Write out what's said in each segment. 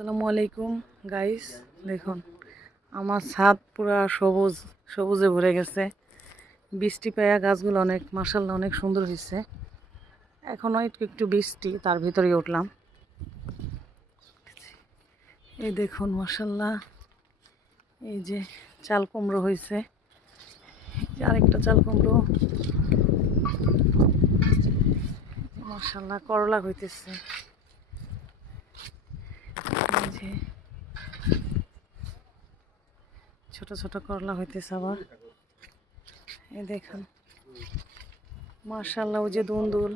আসসালামু আলাইকুম গাইস, দেখুন আমার ছাদ পুরা সবুজ সবুজে ভরে গেছে। বৃষ্টি পায়া গাছগুলো অনেক মাশাআল্লাহ অনেক সুন্দর হয়েছে। এখনো একটু একটু বৃষ্টি, তার ভিতরেই উঠলাম। এই দেখুন মাশাআল্লাহ, এই যে চাল কুমড়ো হয়েছে, আরেকটা চাল কুমড়ো মাশাআল্লাহ, করলা হইতেছে, ছোট ছোট করলা হইতেছে আবার। এই দেখুন মাশাআল্লাহ, ওই যে দুন্দুল,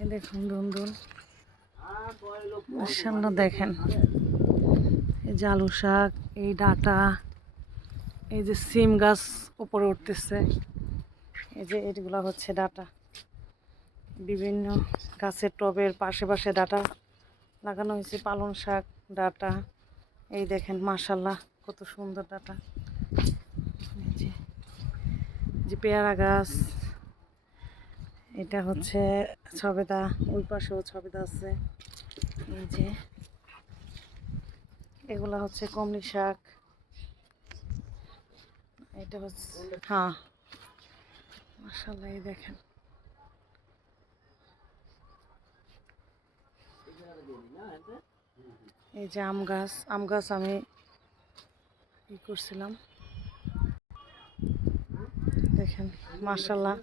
এই দেখুন দুন্দুল মাশাআল্লাহ। দেখেন এই যে আলু শাক, এই ডাটা, এই যে সিম গাছ উপরে উঠতেছে, এই যে এগুলা হচ্ছে ডাটা। বিভিন্ন গাছের টবের পাশে পাশে ডাটা লাগানো হয়েছে, পালং শাক ডাটা। এই দেখেন মাশাআল্লাহ কত সুন্দর ডাটা। এই যে পেয়ারা গাছ, এটা হচ্ছে ছবেদা, ওই পাশেও ছবেদা আছে। এই যে এগুলা হচ্ছে কমলি শাক, এটা হচ্ছে হ্যাঁ মাশাআল্লাহ। এই দেখেন এই যে আম গাছ আমি ই করছিলাম, দেখেন মাশাআল্লাহ।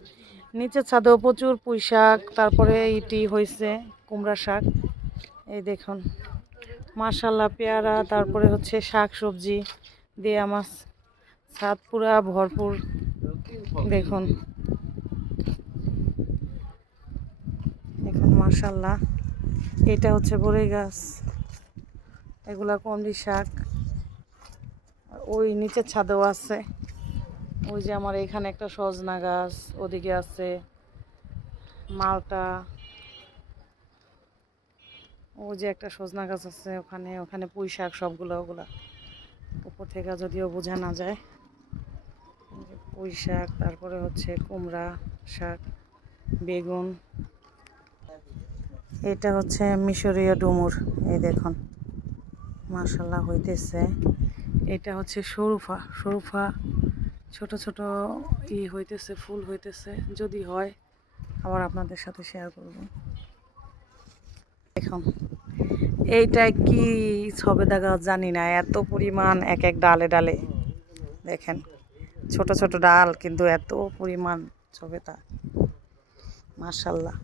নিচের ছাদেও প্রচুর পুঁই শাক, তারপরে ইটি হয়েছে কুমড়া শাক। এই দেখুন মাশাআল্লাহ পেয়ারা, তারপরে হচ্ছে শাক সবজি দিয়ে আমার ছাদ পুরা ভরপুর। দেখুন দেখুন মাশাআল্লাহ, এটা হচ্ছে বড়ই গাছ, এগুলা কমলি শাক। ওই নিচের ছাদেও আছে, ওই যে আমার এখানে একটা সজনা গাছ, ওদিকে আছে মালটা, ওই যে একটা সজনা গাছ আছে ওখানে, ওখানে পুঁই শাক সবগুলো, ওগুলা উপর থেকে যদিও বোঝা না যায়। পুঁই শাক, তারপরে হচ্ছে কুমড়া শাক, বেগুন, এটা হচ্ছে মিশরীয় ডুমুর। এই দেখুন মাশাআল্লাহ হইতেছে। এটা হচ্ছে সরুফা ছোট ছোট হইতেছে, ফুল হইতেছে, যদি হয় আবার আপনাদের সাথে শেয়ার করব। দেখুন এইটা কি ছবেদা গাছ জানি না, এত পরিমাণ এক এক ডালে ডালে, দেখেন ছোট ছোট ডাল কিন্তু এত পরিমাণ ছবেদা মাশাআল্লাহ।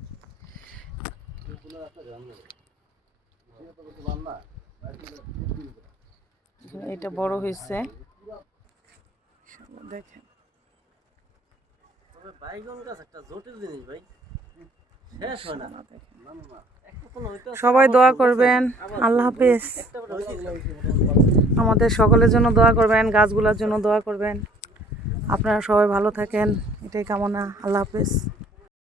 এটা বড় হয়েছে দেখেন। সবাই দোয়া করবেন, আল্লাহ হাফেজ। আমাদের সকলের জন্য দোয়া করবেন, গাছগুলোর জন্য দোয়া করবেন। আপনারা সবাই ভালো থাকেন, এটাই কামনা। আল্লাহ হাফেজ।